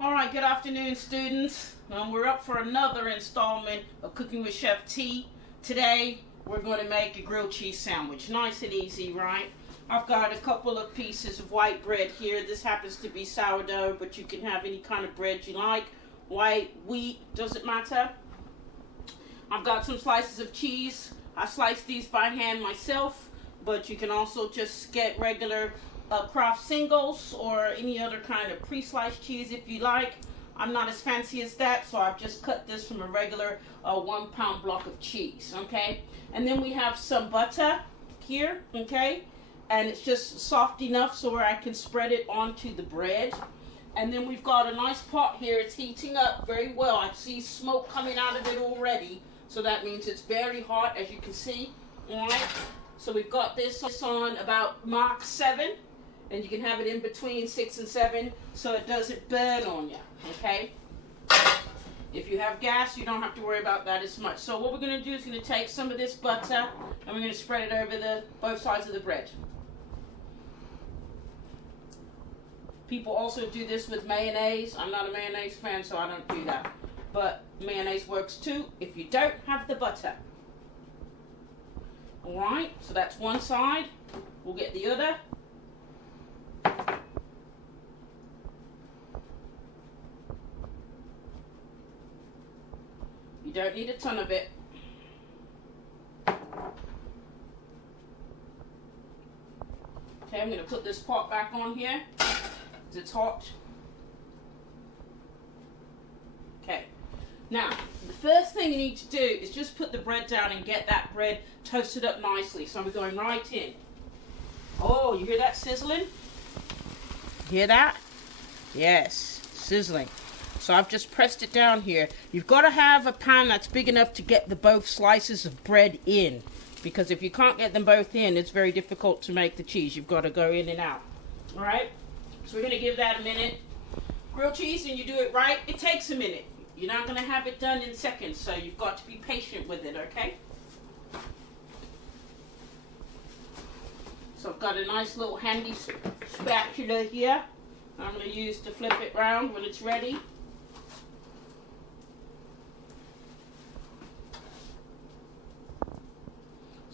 All right, good afternoon, students. We're up for another installment of Cooking with Chef T. Today, we're going to make a grilled cheese sandwich. Nice and easy, right? I've got a couple of pieces of white bread here. This happens to be sourdough, but you can have any kind of bread you like. White, wheat, doesn't matter. I've got some slices of cheese. I sliced these by hand myself, but you can also just get regular Kraft singles or any other kind of pre-sliced cheese if you like. I'm not as fancy as that, so I've just cut this from a regular 1 pound block of cheese, okay? And then we have some butter here, okay? And it's just soft enough so where I can spread it onto the bread. And then we've got a nice pot here. It's heating up very well. I see smoke coming out of it already, so that means it's very hot, as you can see, all right? So we've got this on about Mach 7. And you can have it in between 6 and 7 so it doesn't burn on you, okay? If you have gas, you don't have to worry about that as much. So what we're going to do is going to take some of this butter and we're going to spread it over both sides of the bread. People also do this with mayonnaise. I'm not a mayonnaise fan, so I don't do that. But mayonnaise works too if you don't have the butter. All right, so that's one side. We'll get the other. You don't need a ton of it. Okay, I'm going to put this pot back on here because it's hot. Okay, now the first thing you need to do is just put the bread down and get that bread toasted up nicely. So we're going right in. Oh, you hear that sizzling? Hear that? Yes, sizzling. So I've just pressed it down here. You've got to have a pan that's big enough to get the both slices of bread in. Because if you can't get them both in, it's very difficult to make the cheese. You've got to go in and out. Alright? So we're going to give that a minute. Grilled cheese, and you do it right, it takes a minute. You're not going to have it done in seconds, so you've got to be patient with it, okay? So I've got a nice little handy spatula here. I'm going to use to flip it round when it's ready.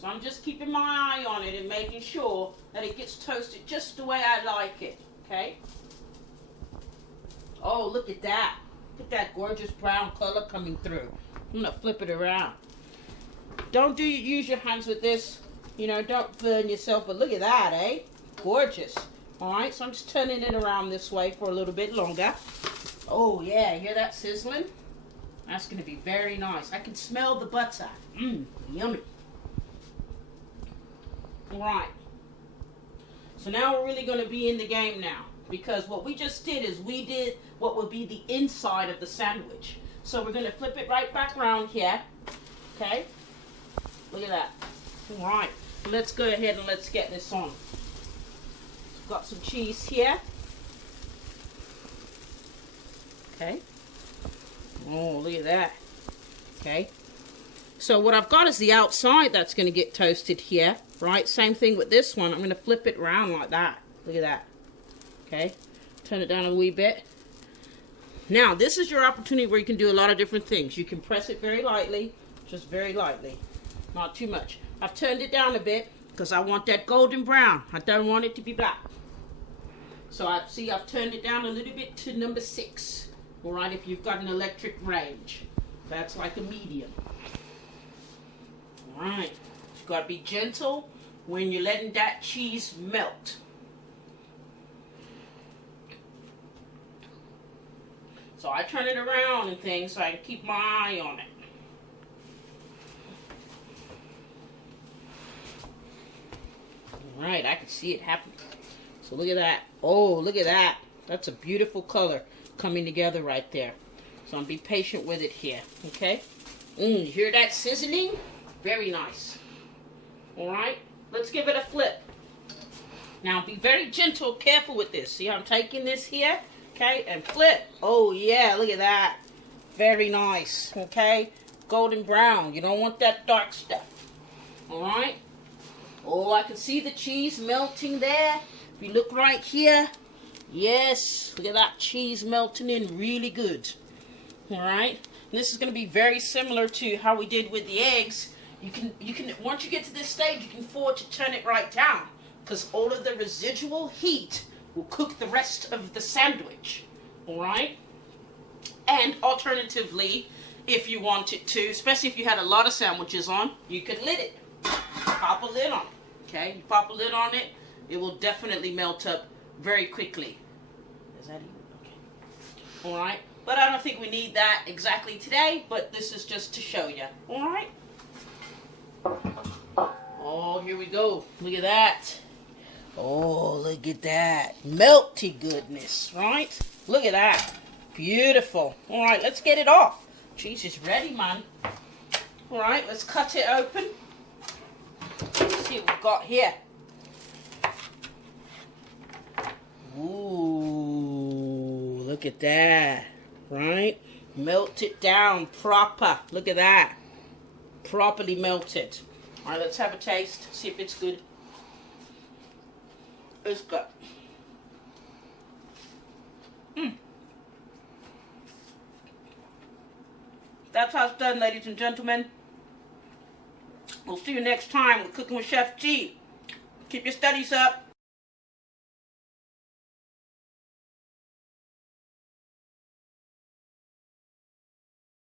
So I'm just keeping my eye on it and making sure that it gets toasted just the way I like it, okay? Oh, look at that. Look at that gorgeous brown color coming through. I'm going to flip it around. Don't use your hands with this. You know, don't burn yourself, but look at that, eh? Gorgeous. Alright, so I'm just turning it around this way for a little bit longer. Oh, yeah, hear that sizzling? That's going to be very nice. I can smell the butter. Mmm, yummy. Alright. So now we're really going to be in the game now. Because what we just did is we did what would be the inside of the sandwich. So we're going to flip it right back around here. Okay? Look at that. Alright. Let's go ahead and let's get this on. Got some cheese here. Okay. Oh, look at that. Okay. So what I've got is the outside that's going to get toasted here. Right? Same thing with this one. I'm going to flip it around like that. Look at that. Okay. Turn it down a wee bit. Now, this is your opportunity where you can do a lot of different things. You can press it very lightly. Just very lightly. Not too much. I've turned it down a bit because I want that golden brown. I don't want it to be black. So I've turned it down a little bit to number 6. All right, if you've got an electric range. That's like a medium. All right. You've got to be gentle when you're letting that cheese melt. So I turn it around and things so I can keep my eye on it. Alright, I can see it happening. So look at that. Oh, look at that. That's a beautiful color coming together right there. So I'm be patient with it here. Okay? You hear that sizzling? Very nice. Alright? Let's give it a flip. Now be very gentle, careful with this. See how I'm taking this here? Okay? And flip. Oh yeah, look at that. Very nice. Okay? Golden brown. You don't want that dark stuff. Alright? Oh, I can see the cheese melting there. If you look right here, Yes, look at that cheese melting in really good. All right, and this is going to be very similar to how we did with the eggs. You can once you get to this stage, you can afford to turn it right down because all of the residual heat will cook the rest of the sandwich. All right, and alternatively, if you wanted to, especially if you had a lot of sandwiches on, you could lid it. Pop a lid on it. Okay, you pop a lid on it, it will definitely melt up very quickly. Is that even? Okay. All right. But I don't think we need that exactly today, but this is just to show you. All right? Oh, here we go. Look at that. Oh, look at that. Melty goodness, right? Look at that. Beautiful. All right, let's get it off. Cheese is ready, man. All right, let's cut it open. Let's see what we've got here. Ooh, look at that. Right? Melt it down proper. Look at that. Properly melted. Alright, let's have a taste. See if it's good. It's good. That's how it's done, ladies and gentlemen. We'll see you next time with Cooking with Chef T. Keep your studies up.